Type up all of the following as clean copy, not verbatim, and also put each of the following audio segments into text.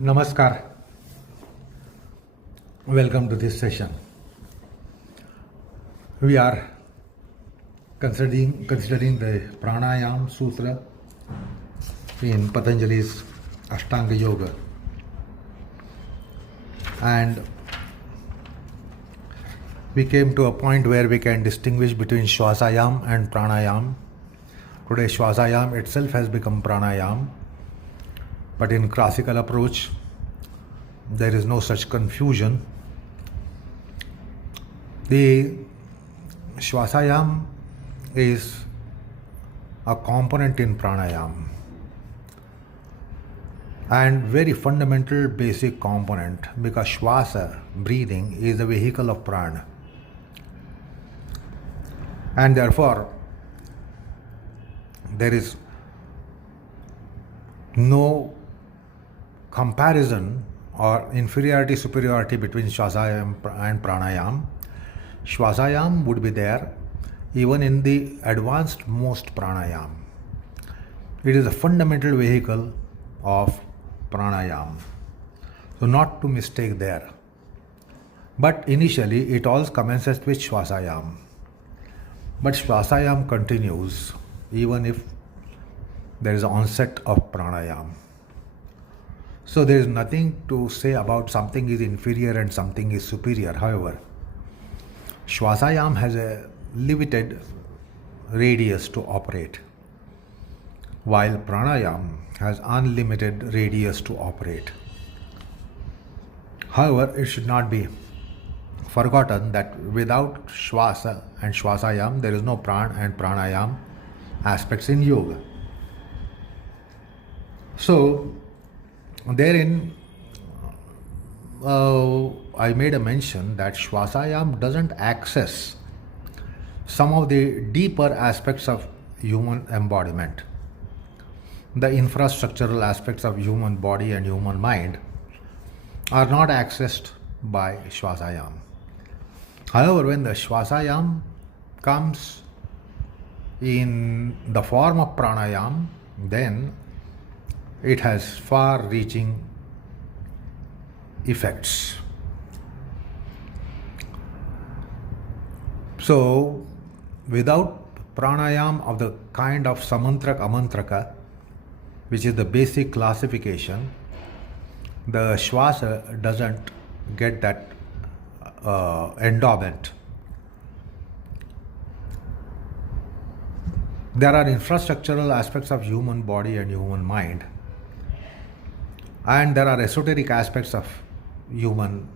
Namaskar. Welcome to this session. We are considering the Pranayam Sutra in Patanjali's Ashtanga Yoga. And we came to a point where we can distinguish between Shvasayam and Pranayam. Today Shvasayam itself has become Pranayam. But in classical approach, there is no such confusion. The Shvasayam is a component in Pranayam and very fundamental basic component, because Shvasa, breathing, is the vehicle of Prana. And therefore, there is no comparison or inferiority superiority between Shvasayam and Pranayam. Shvasayam would be there even in the advanced most Pranayam. It is a fundamental vehicle of Pranayam. So not to mistake there. But initially it all commences with Shvasayam. But Shvasayam continues even if there is an onset of Pranayam. So there is nothing to say about something is inferior and something is superior. However, Shvasayam has a limited radius to operate, while Pranayam has unlimited radius to operate. However, it should not be forgotten that without Shvasa and Shvasayam, there is no Prana and Pranayam aspects in yoga. So, therein, I made a mention that Shvasayam doesn't access some of the deeper aspects of human embodiment. The infrastructural aspects of human body and human mind are not accessed by Shvasayam. However, when the Shvasayam comes in the form of Pranayam, then it has far-reaching effects. So, without Pranayam of the kind of Samantraka Amantraka, which is the basic classification, the Shvasa doesn't get that endowment. There are infrastructural aspects of human body and human mind, and there are esoteric aspects of human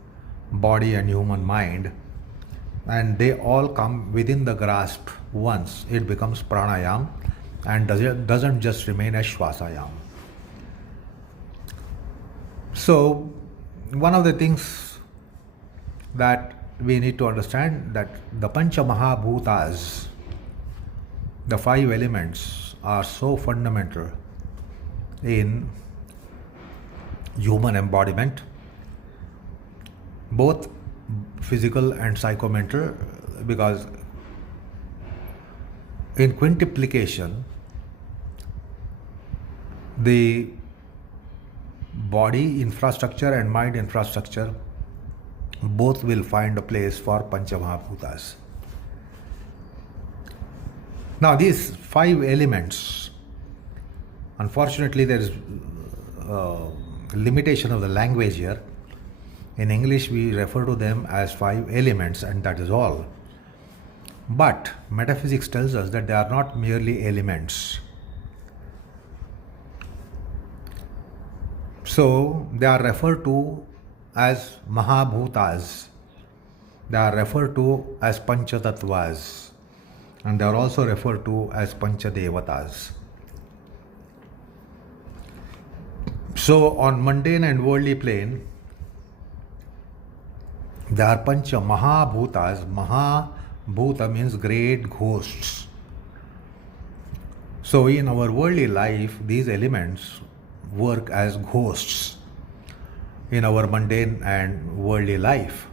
body and human mind, and they all come within the grasp once it becomes Pranayam and doesn't just remain as Shvasayam. So, one of the things that we need to understand that the Panchamahabhutas, the five elements, are so fundamental in human embodiment, both physical and psychomental, because in quintiplication, the body infrastructure and mind infrastructure both will find a place for Panchamahabhutas. Now, these five elements, unfortunately, there is limitation of the language here. In English, we refer to them as five elements, and that is all. But metaphysics tells us that they are not merely elements. So, they are referred to as Mahabhutas. They are referred to as Panchatatvas. And they are also referred to as Panchadevatas. So, on mundane and worldly plane, there are Panchamahabhutas. Mahabhuta means great ghosts. So, in our worldly life, these elements work as ghosts in our mundane and worldly life.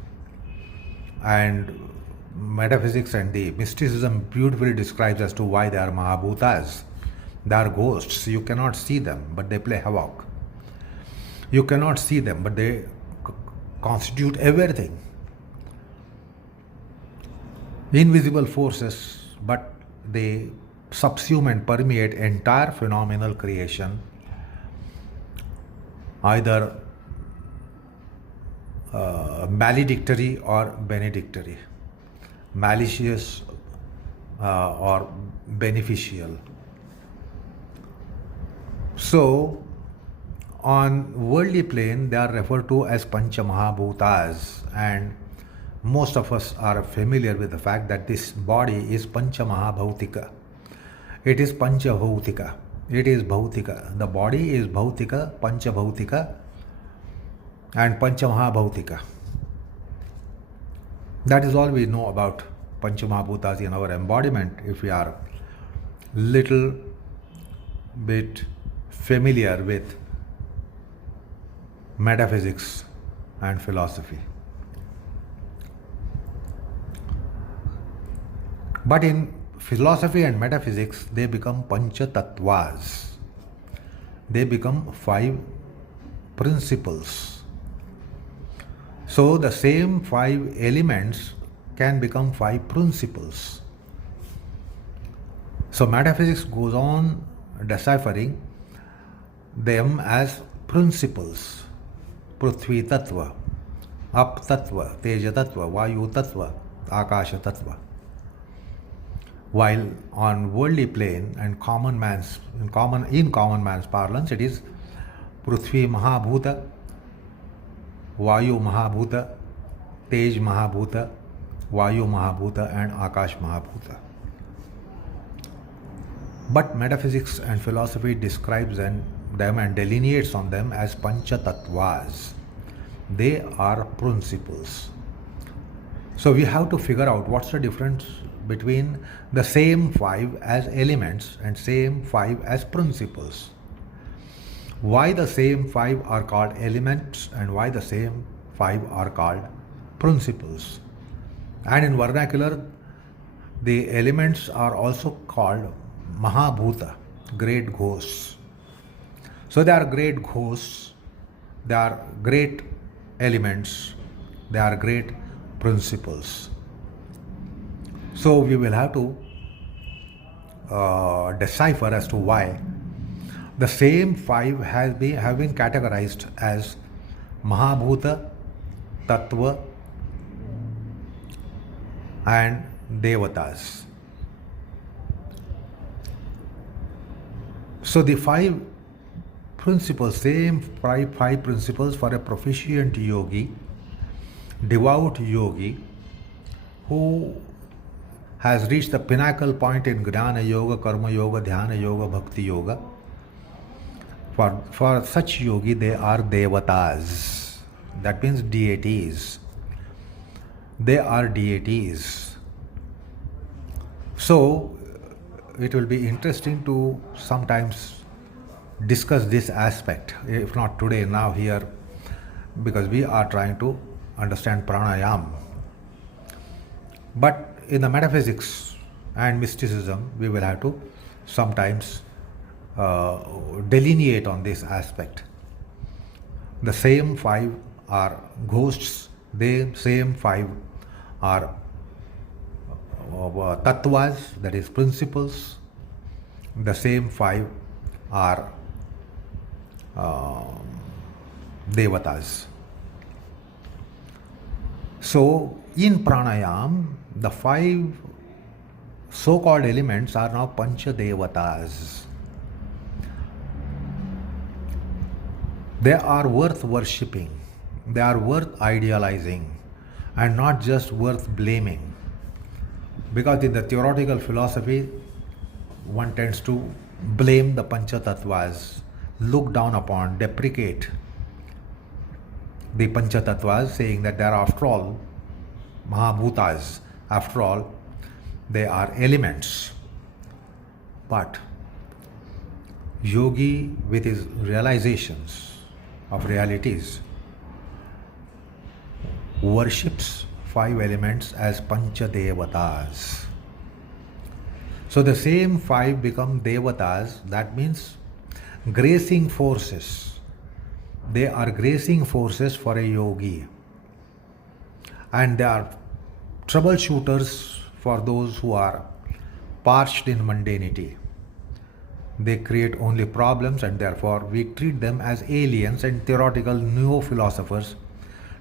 And metaphysics and the mysticism beautifully describes as to why they are Mahabhutas. They are ghosts. You cannot see them, but they play havoc. You cannot see them, but they constitute everything. Invisible forces, but they subsume and permeate entire phenomenal creation, either maledictory or benedictory, malicious or beneficial. So, on worldly plane, they are referred to as Panchamahabhutas, and most of us are familiar with the fact that this body is Panchamahabhutika. It is Panchabhutika. It is Bhautika. The body is Bhautika, Panchabhutika, and Panchamahabhutika. That is all we know about Panchamahabhutas in our embodiment, if we are little bit familiar with metaphysics and philosophy. But in philosophy and metaphysics, they become Panchatattvas. They become 5 principles. So the same 5 elements can become 5 principles. So metaphysics goes on deciphering them as principles. Prithvi Tattva, Ap Tattva, Teja Tattva, Vayu Tattva, Akasha Tattva. While on worldly plane and in common man's parlance, it is Prithvi Mahabhuta, Vayu Mahabhuta, Tej Mahabhuta, Vayu Mahabhuta, and Akash Mahabhuta. But metaphysics and philosophy describes them and delineates on them as Panchatattvas. They are principles. So we have to figure out what's the difference between the same 5 as elements and same 5 as principles. Why the same 5 are called elements and why the same 5 are called principles. And in vernacular, the elements are also called Mahabhuta, great ghosts. So they are great ghosts, they are great elements, they are great principles. So we will have to decipher as to why the same 5 have been categorized as Mahabhuta, Tattva, and Devatas. So the 5 principles, same 5 principles for a proficient yogi, devout yogi, who has reached the pinnacle point in Jnana Yoga, Karma Yoga, Dhyana Yoga, Bhakti Yoga. For such yogi, they are Devatas. That means deities. They are deities. So, it will be interesting to sometimes discuss this aspect, if not today, now here, because we are trying to understand Pranayam. But in the metaphysics and mysticism, we will have to sometimes delineate on this aspect. The same 5 are ghosts, the same 5 are tattvas, that is principles, the same 5 are devatas. So in pranayam, the 5 so-called elements are now panchadevatas. They are worth worshipping, they are worth idealizing, and not just worth blaming. Because in the theoretical philosophy, one tends to blame the Panchatattvas, look down upon, deprecate the Panchatattvas, saying that they are after all Mahabhutas, after all they are elements. But yogi, with his realizations of realities, worships 5 elements as Panchadevatas. So the same 5 become Devatas, that means gracing forces, They are gracing forces for a yogi, and they are troubleshooters for those who are parched in mundanity. They create only problems, and therefore we treat them as aliens, and theoretical neo-philosophers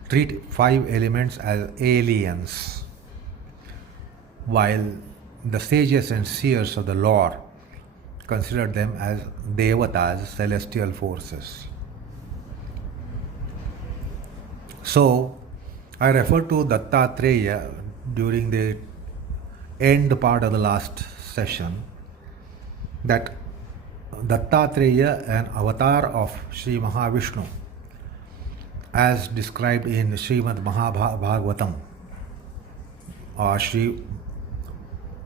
treat five elements as aliens, while the sages and seers of the lore consider them as devatas, celestial forces. So, I referred to Dattatreya during the end part of the last session, that Dattatreya, an avatar of Sri Mahavishnu, as described in Srimad Mahabhagavatam or Srimad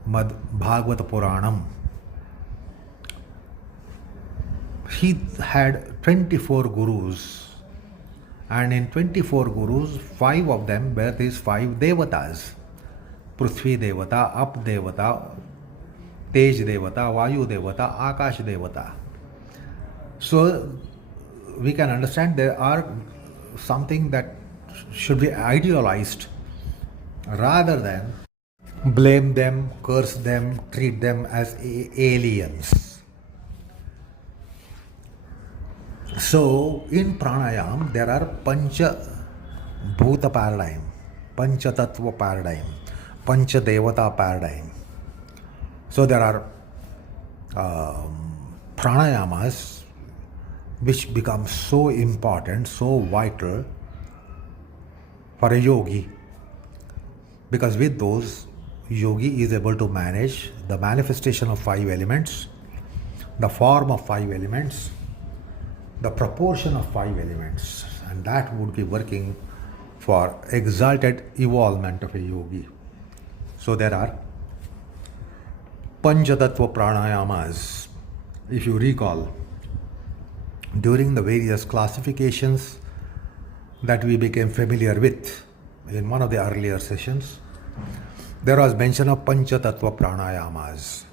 Bhagavata Puranam, he had 24 gurus, and in 24 gurus, 5 of them were these 5 devatas: Prithvi Devata, Ap Devata, Tej Devata, Vayu Devata, Akash Devata. So we can understand there are something that should be idealized rather than blame them, curse them, treat them as aliens. So in Pranayam there are Pancha-bhuta paradigm, Pancha-tattva paradigm, Pancha-devata paradigm. So there are pranayamas which become so important, so vital for a yogi, because with those, yogi is able to manage the manifestation of 5 elements, the form of 5 elements, the proportion of 5 elements, and that would be working for exalted evolvement of a yogi. So there are Panchatattva pranayamas. If you recall, during the various classifications that we became familiar with in one of the earlier sessions, there was mention of Panchatattva pranayamas.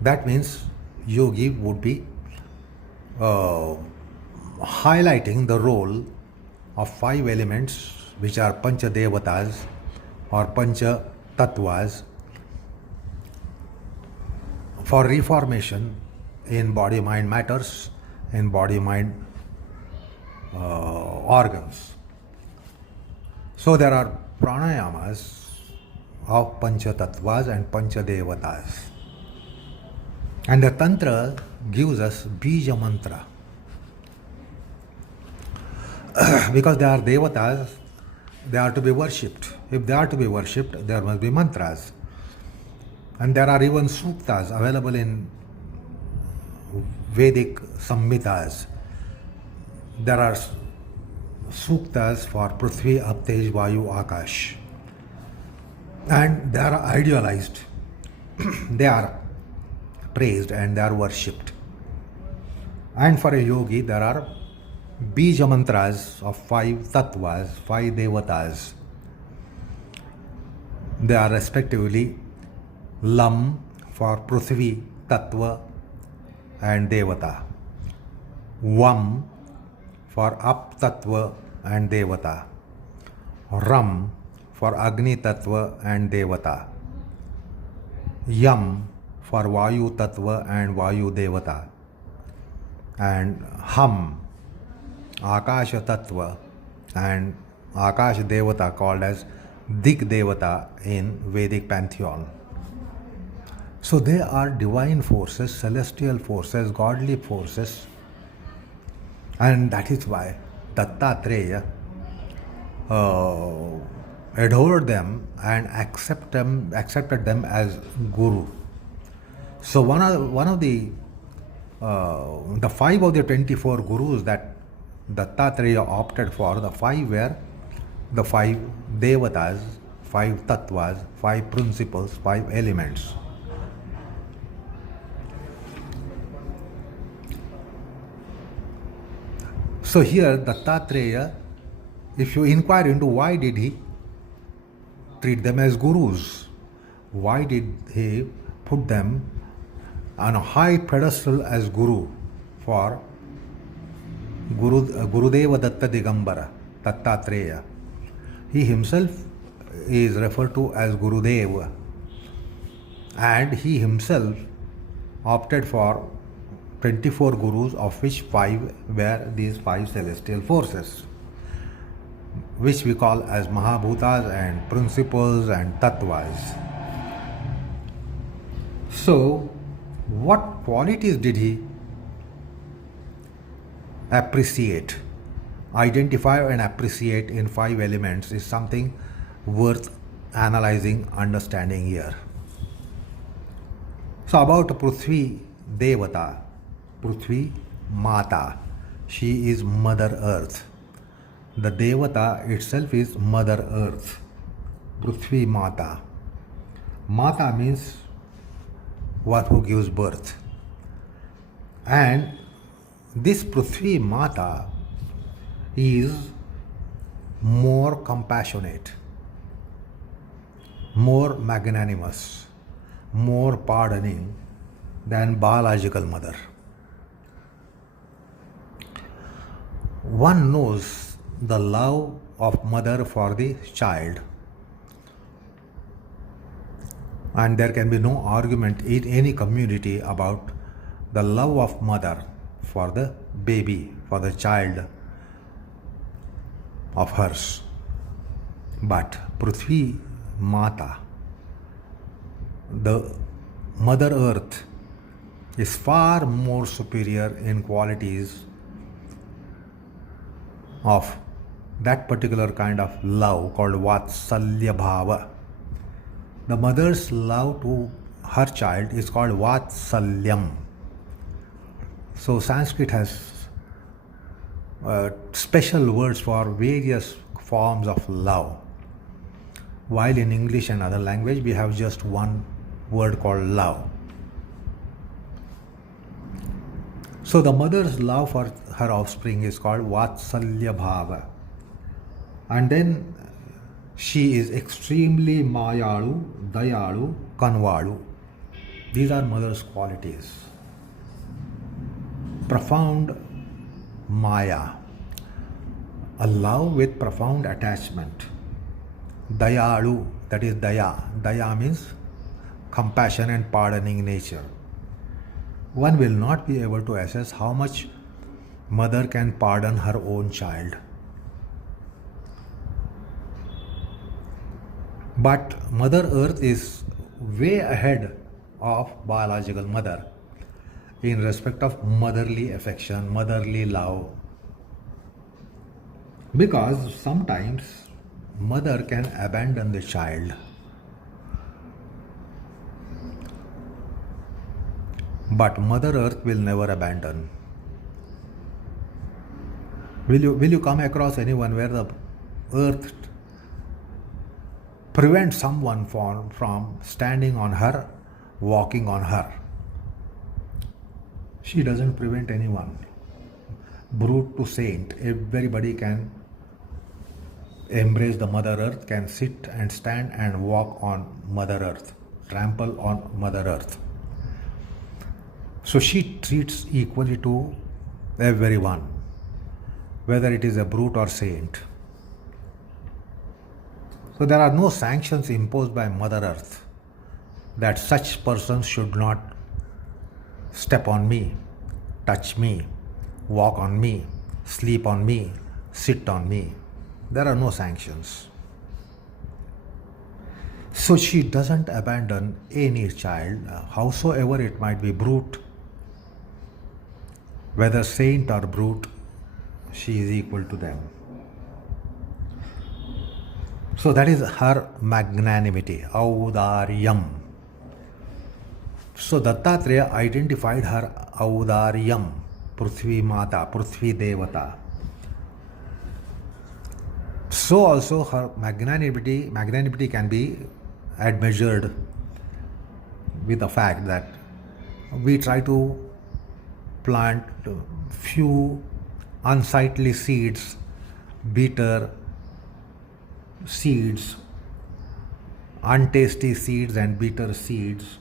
That means yogi would be highlighting the role of 5 elements which are Pancha Devatas or Pancha Tattvas for reformation in body-mind matters, in body-mind organs. So there are pranayamas of Pancha Tattvas and Pancha Devatas. And the Tantra gives us Bija Mantra. Because they are Devatas, they are to be worshipped. If they are to be worshipped, there must be mantras. And there are even suktas available in Vedic Samhitas. There are suktas for Prithvi, Aptej, Vayu, Akash. And they are idealized. They are praised and they are worshipped. And for a yogi, there are Bija mantras of 5 tattvas, 5 devatas. They are respectively Lam for Prithvi, Tattva and Devata, Vam for Ap Tattva and Devata, Ram for Agni Tattva and Devata, Yam for Vayu Tattva and Vayu Devata, and Ham, Akasha Tattva and Akash Devata, called as Dik Devata in Vedic pantheon. So they are divine forces, celestial forces, godly forces, and that is why Dattatreya adored them and accepted them as guru. So one of the 5 of the 24 gurus that Dattatreya opted for, the 5 were the 5 devatas, 5 tattvas, 5 principles, 5 elements. So here Dattatreya, if you inquire into why did he treat them as gurus, why did he put them on a high pedestal as guru for Gurudeva Datta Digambara, Dattatreya. He himself is referred to as Gurudeva, and he himself opted for 24 gurus, of which 5 were these 5 celestial forces, which we call as Mahabhutas and principles and tattvas. So, what qualities did he appreciate? Identify and appreciate in 5 elements is something worth analyzing, understanding here. So, about Prithvi Devata, Prithvi Mata, she is Mother Earth. The Devata itself is Mother Earth, Prithvi Mata. Mata means one who gives birth. And this Prithvi Mata is more compassionate, more magnanimous, more pardoning than biological mother. One knows the love of mother for the child, and there can be no argument in any community about the love of mother for the baby, for the child of hers. But Prithvi Mata, the Mother Earth, is far more superior in qualities of that particular kind of love called Vatsalya Bhava. The mother's love to her child is called Vatsalyam. So Sanskrit has special words for various forms of love, while in English and other language we have just one word called love. So the mother's love for her offspring is called Vatsalya Bhava. And then she is extremely Mayalu, Dayalu, Kanvalu. These are mother's qualities. Profound Maya, a love with profound attachment. Dayalu, that is Daya. Daya means compassion and pardoning nature. One will not be able to assess how much mother can pardon her own child. But Mother Earth is way ahead of biological mother in respect of motherly affection, motherly love. Because sometimes mother can abandon the child. But Mother Earth will never abandon. Will you come across anyone where the earth prevents someone from standing on her, walking on her? She doesn't prevent anyone. Brute to saint, everybody can embrace the Mother Earth, can sit and stand and walk on Mother Earth, trample on Mother Earth. So she treats equally to everyone, whether it is a brute or saint. So there are no sanctions imposed by Mother Earth that such persons should not step on me, touch me, walk on me, sleep on me, sit on me. There are no sanctions. So she doesn't abandon any child, howsoever it might be, brute, whether saint or brute, she is equal to them. So that is her magnanimity, audaryam. So Dattatreya identified her audaryam, Prithvi Mata, Prithvi Devata. So also her magnanimity can be admeasured with the fact that we try to plant few unsightly seeds, bitter seeds, untasty seeds and bitter seeds,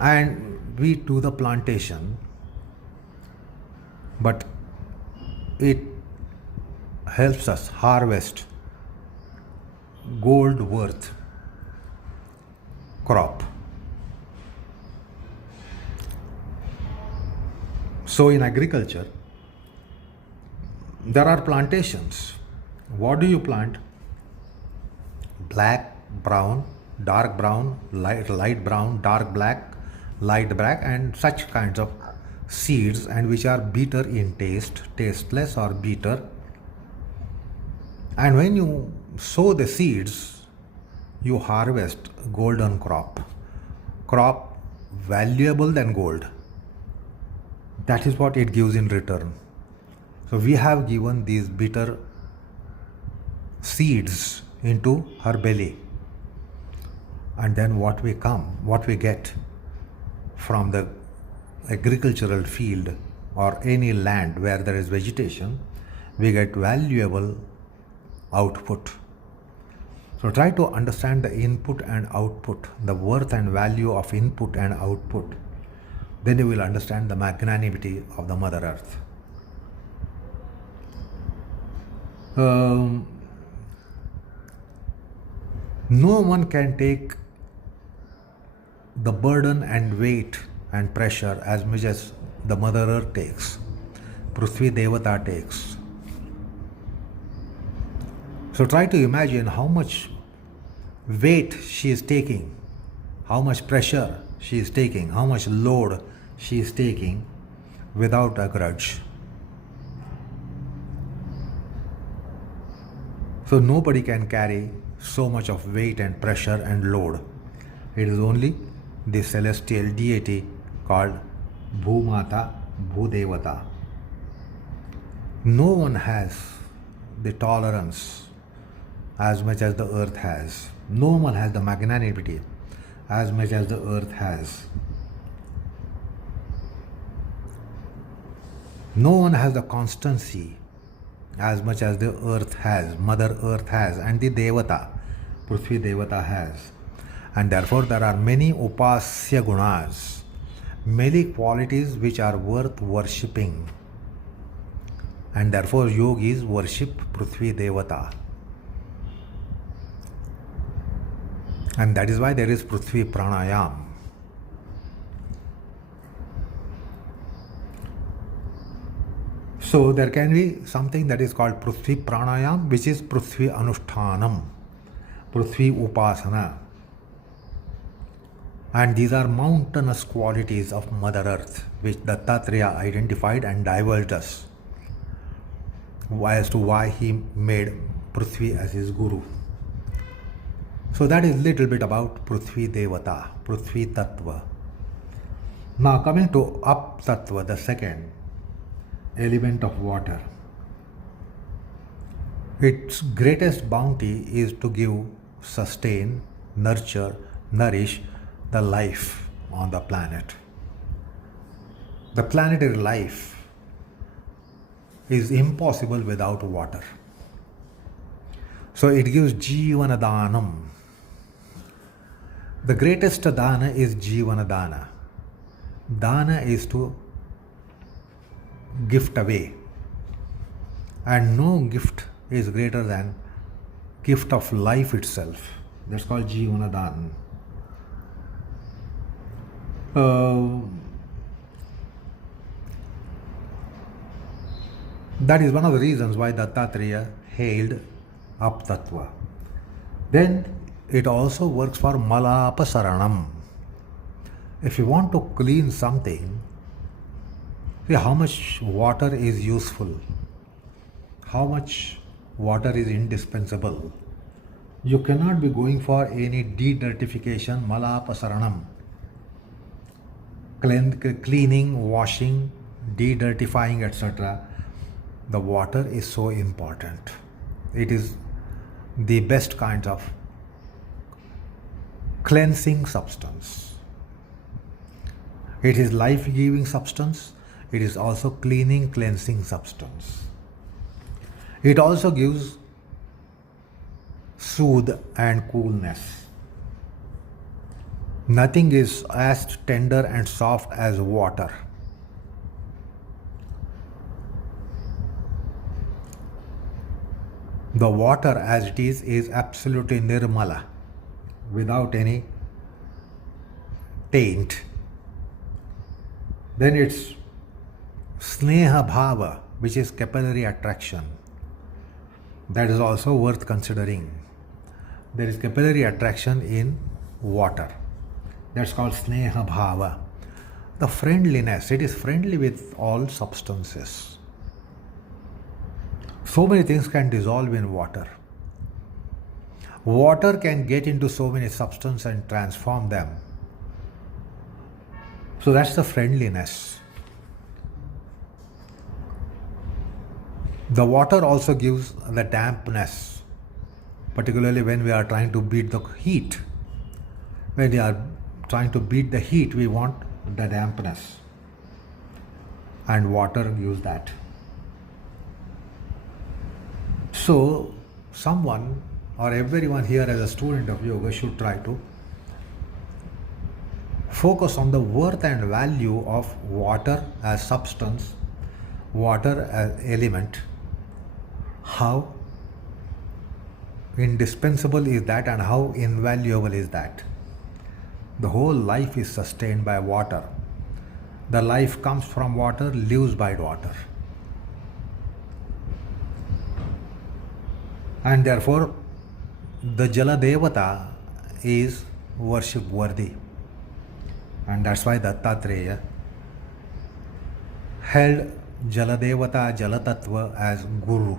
and we do the plantation. But it helps us harvest gold worth crop. So in agriculture, there are plantations. What do you plant? Black, brown, dark brown, light brown, dark black, light black, and such kinds of seeds, and which are bitter in taste, tasteless or bitter. And when you sow the seeds, you harvest golden crop valuable than gold. That is what it gives in return. So we have given these bitter seeds into her belly, and then what we get from the agricultural field or any land where there is vegetation, we get valuable output. So try to understand the input and output, the worth and value of input and output. Then you will understand the magnanimity of the Mother Earth. No one can take the burden and weight and pressure as much as the Mother Earth takes, Prithvi Devata takes. So try to imagine how much weight she is taking, how much pressure she is taking, how much load she is taking without a grudge. So nobody can carry so much of weight and pressure and load. It is only the celestial deity called Bhumata, Bhudevata. No one has the tolerance as much as the earth has. No one has the magnanimity as much as the earth has. No one has the constancy as much as the earth has, Mother Earth has, and the Devata, Prithvi Devata has. And therefore there are many upasya gunas, many qualities which are worth worshipping. And therefore yogis worship Prithvi Devata. And that is why there is Prithvi Pranayam. So there can be something that is called Prithvi Pranayam, which is Prithvi Anushtanam, Prithvi Upasana. And these are mountainous qualities of Mother Earth, which Dattatreya identified and divulged us as to why he made Prithvi as his guru. So that is little bit about Prithvi Devata, Prithvi Tattva. Now coming to Ap Tattva, the second element of water. Its greatest bounty is to give, sustain, nurture, nourish the life on the planet. The planetary life is impossible without water. So it gives Jivana Danam. The greatest dana is Jivana Dana. Dana is to gift away, and no gift is greater than gift of life itself. That's called Jivana Dana. That is one of the reasons why Dattatreya hailed Ap Tattva. Then it also works for Malapasaranam. If you want to clean something, see how much water is useful, how much water is indispensable. You cannot be going for any de-dirtification, Malapasaranam, cleaning, washing, de-dirtifying, etc. The water is so important. It is the best kind of cleansing substance. It is life-giving substance. It is also cleaning, cleansing substance. It also gives soothe and coolness. Nothing is as tender and soft as water. The water as it is absolutely nirmala, without any taint. Then it's sneha bhava, which is capillary attraction. That is also worth considering. There is capillary attraction in water. That's called sneha bhava. The friendliness, it is friendly with all substances. So many things can dissolve in water. Water can get into so many substances and transform them. So that's the friendliness. The water also gives the dampness, particularly when we are trying to beat the heat. When we are trying to beat the heat, we want the dampness. And water gives that. So, someone or everyone here as a student of yoga should try to focus on the worth and value of water as substance, water as element. How indispensable is that and how invaluable is that? The whole life is sustained by water. The life comes from water, lives by water. And therefore, the Jala Devata is worship worthy. And that's why Dattatreya held Jala Devata, Jala Tattva as Guru.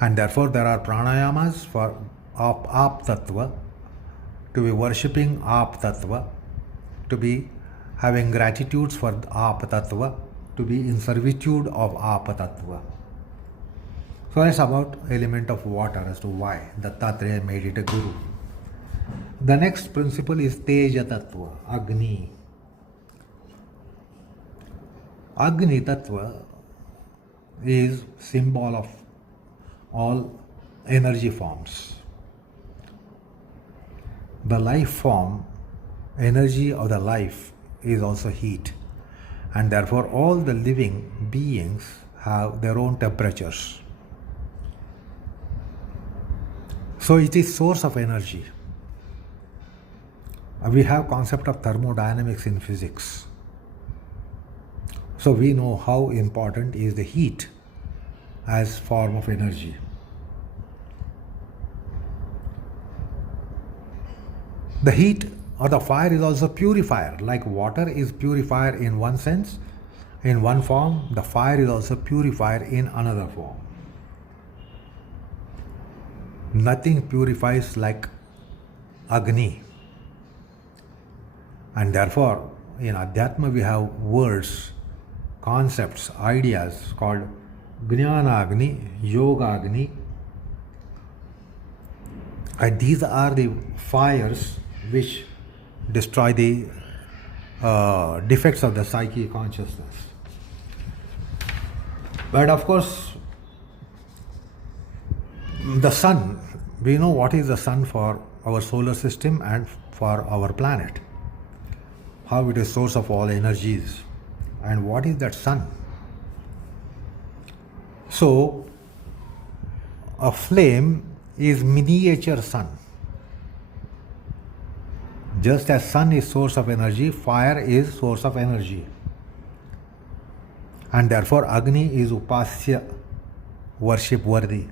And therefore, there are pranayamas for Aap Tattva, to be worshipping Aap Tattva, to be having gratitudes for Aap Tattva, to be in servitude of Aap Tattva. So it's about element of water as to why Dattatreya made it a guru. The next principle is Teja Tattva, Agni. Agni Tattva is symbol of all energy forms. The life form, energy of the life is also heat, and therefore all the living beings have their own temperatures. So it is source of energy. We have concept of thermodynamics in physics. So we know how important is the heat as form of energy. The heat or the fire is also purifier. Like water is purifier in one sense, in one form, the fire is also purifier in another form. Nothing purifies like Agni. And therefore, in Adhyatma we have words, concepts, ideas called Jnana Agni, Yoga Agni. And these are the fires which destroy the defects of the psychic consciousness. But of course, the sun, we know what is the sun for our solar system and for our planet. How it is source of all energies. And what is that sun? So, a flame is miniature sun. Just as sun is source of energy, fire is source of energy. And therefore Agni is Upasya, worship worthy.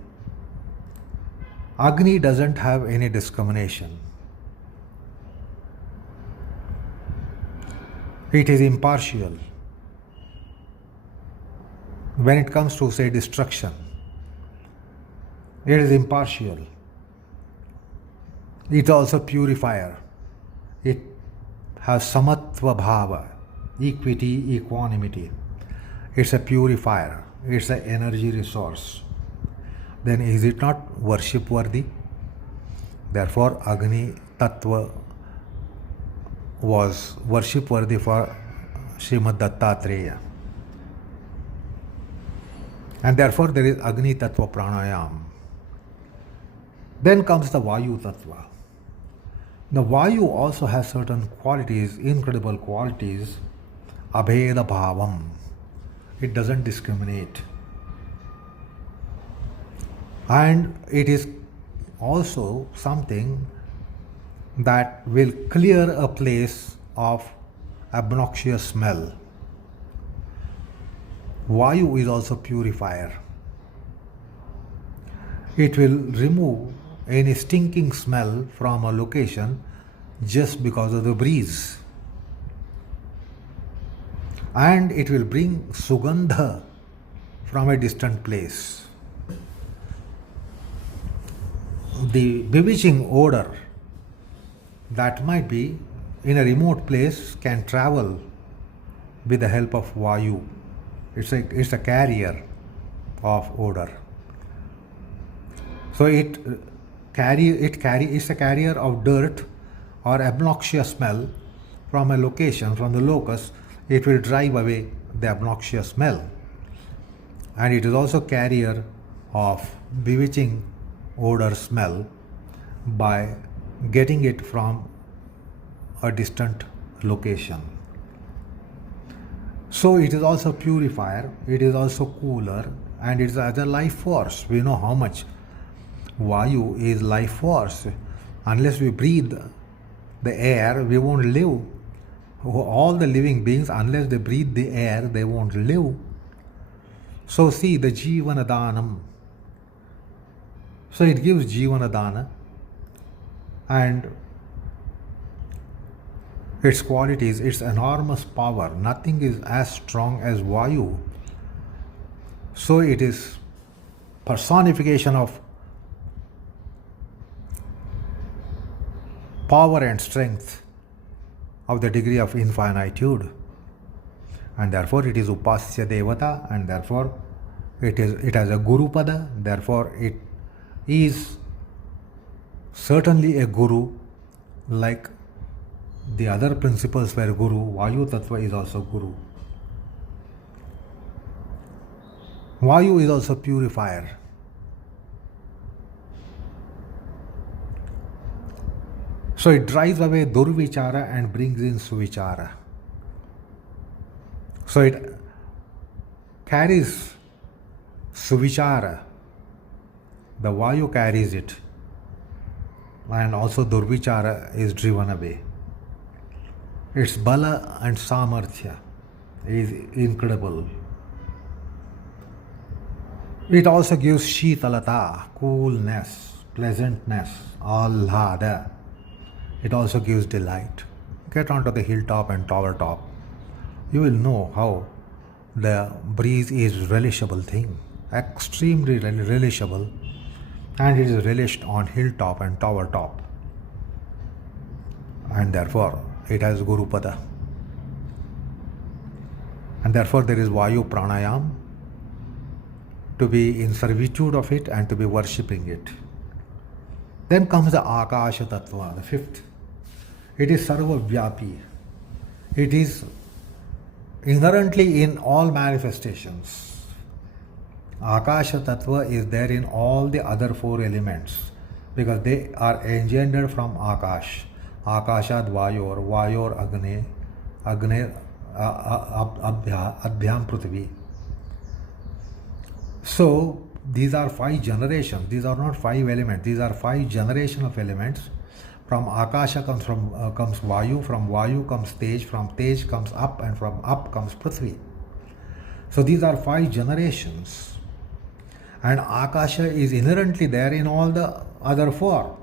Agni doesn't have any discrimination. It is impartial. When it comes to, say, destruction, it is impartial. It is also purifier. It has samatva bhava, equity, equanimity. It's a purifier. It's an energy resource. Then is it not worship worthy? Therefore, Agni Tattva was worship worthy for Srimad Dattatreya. And therefore, there is Agni Tattva Pranayam. Then comes the Vayu Tattva. The Vayu also has certain qualities, incredible qualities, Abheda Bhavam. It doesn't discriminate. And it is also something that will clear a place of obnoxious smell. Vayu is also purifier. It will remove any stinking smell from a location just because of the breeze. And it will bring sugandha from a distant place. The bewitching odor that might be in a remote place can travel with the help of Vayu. It's a carrier of odor. So it's a carrier of dirt or obnoxious smell from a location, from the locus. It will drive away the obnoxious smell. And it is also carrier of bewitching odor smell by getting it from a distant location. So it is also purifier, it is also cooler, and it is as a life force. We know how much Vayu is life force. Unless we breathe the air, we won't live. All the living beings, unless they breathe the air, they won't live. So see the Jivana Danam. So it gives Jivana Dana, and its qualities, its enormous power. Nothing is as strong as Vayu. So it is personification of power and strength of the degree of infinitude. And therefore it is Upasya Devata, and therefore it has a Guru Pada, therefore it is certainly a Guru, like the other principles were Guru. Vayu Tattva is also Guru. Vayu is also purifier. So it drives away Durvichara and brings in Suvichara. So it carries Suvichara. The Vayu carries it. And also Durvichara is driven away. Its Bala and Samarthya is incredible. It also gives Shitalata, coolness, pleasantness, Allada. It also gives delight. Get onto the hilltop and tower top. You will know how the breeze is relishable thing, extremely relishable, and it is relished on hilltop and tower top. And therefore, it has Guru Pada. And therefore, there is Vayu Pranayam, to be in servitude of it and to be worshipping it. Then comes the Akasha Tattva, the fifth. It is Sarva Vyapi. It is inherently in all manifestations. Akasha Tattva is there in all the other four elements because they are engendered from Akash. Akashad Vayor, Vayor Agne, Agne Adhyam Prithvi. So these are 5 generations. These are not 5 elements. These are 5 generations of elements. From Akasha comes Vayu, from Vayu comes Tej, from Tej comes Up, and from Up comes Prithvi. So these are 5 generations. And Akasha is inherently there in all the other 4.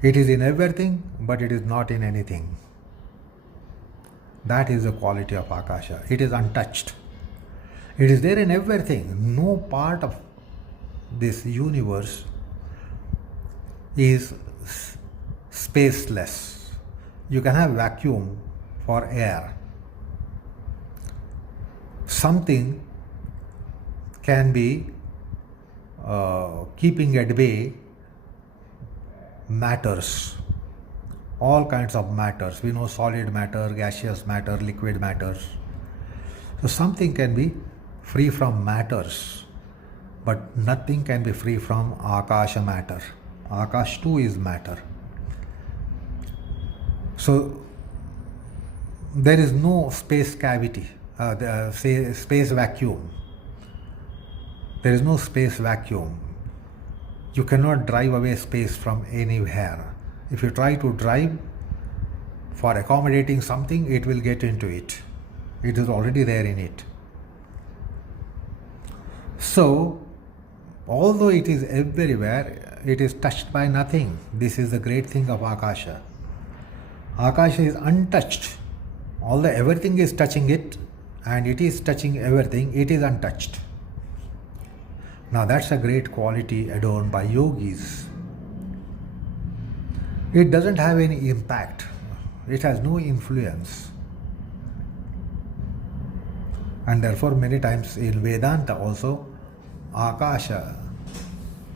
It is in everything, but it is not in anything. That is the quality of Akasha. It is untouched. It is there in everything. No part of this universe is spaceless. You can have vacuum for air. Something can be keeping at bay matters, all kinds of matters. We know solid matter, gaseous matter, liquid matters. So something can be free from matters, but nothing can be free from Akasha matter. Akash too is matter. So there is no space cavity, space vacuum. There is no space vacuum. You cannot drive away space from anywhere. If you try to drive for accommodating something, it will get into it. It is already there in it. So, although it is everywhere, it is touched by nothing. This is the great thing of Akasha. Akasha is untouched. Although everything is touching it, and it is touching everything, it is untouched. Now that's a great quality adorned by yogis. It doesn't have any impact. It has no influence. And therefore many times in Vedanta also, Akasha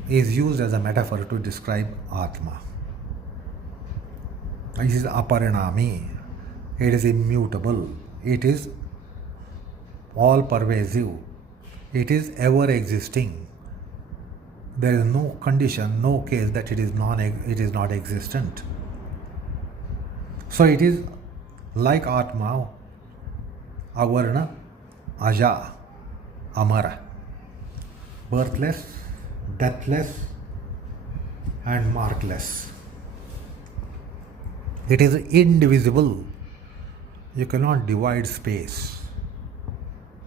is used as a metaphor to describe Atma. It is aparanami. It is immutable. It is all pervasive. It is ever existing. There is no condition, no case that it is not existent. So it is like Atma, Avarna, Aja, Amara, birthless, deathless, and markless. It is indivisible. You cannot divide space.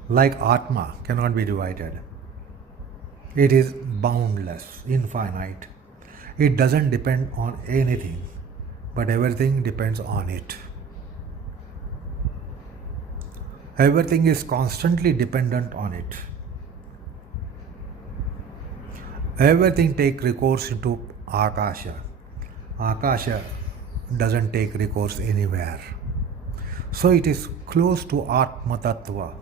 Like Atma cannot be divided. It is boundless, infinite. It doesn't depend on anything, but everything depends on it. Everything is constantly dependent on it. Everything takes recourse into Akasha. Akasha doesn't take recourse anywhere. So it is close to Atma Tattva,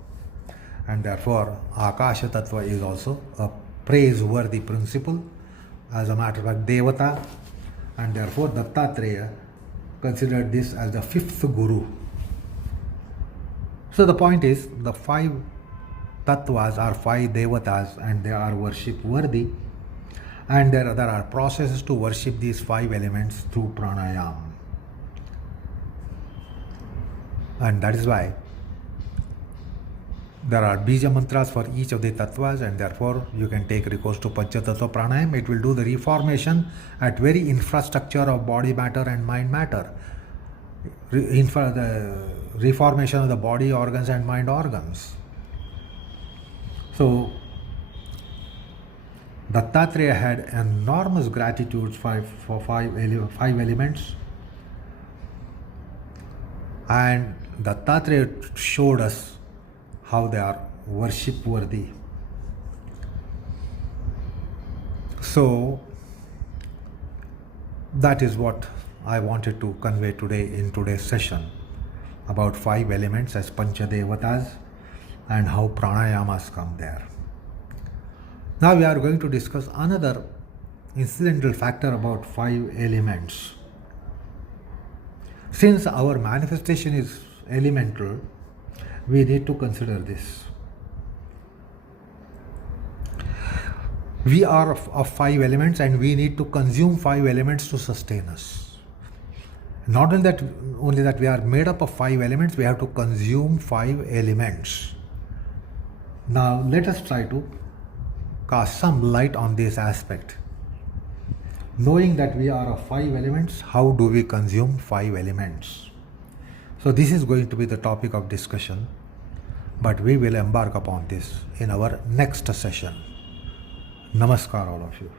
and therefore Akasha Tattva is also a praiseworthy principle. As a matter of fact, Devata, and therefore Dattatreya considered this as the fifth Guru. So the point is, the 5 Tattvas are 5 Devatas and they are worship worthy, and there are processes to worship these 5 elements through Pranayam. And that is why there are bija mantras for each of the tattvas, and therefore you can take recourse to Panchatattva Pranayam. It will do the reformation at very infrastructure of body matter and mind matter. The reformation of the body organs and mind organs. So Dattatreya had enormous gratitude for five elements, and Dattatreya showed us how they are worship worthy. So that is what I wanted to convey today in today's session about 5 elements as Panchadevatas and how pranayamas come there. Now we are going to discuss another incidental factor about 5 elements. Since our manifestation is elemental, we need to consider this. We are of 5 elements and we need to consume 5 elements to sustain us. Not only that we are made up of 5 elements, we have to consume 5 elements. Now let us try to cast some light on this aspect. Knowing that we are of 5 elements, how do we consume 5 elements? So this is going to be the topic of discussion, but we will embark upon this in our next session. Namaskar all of you.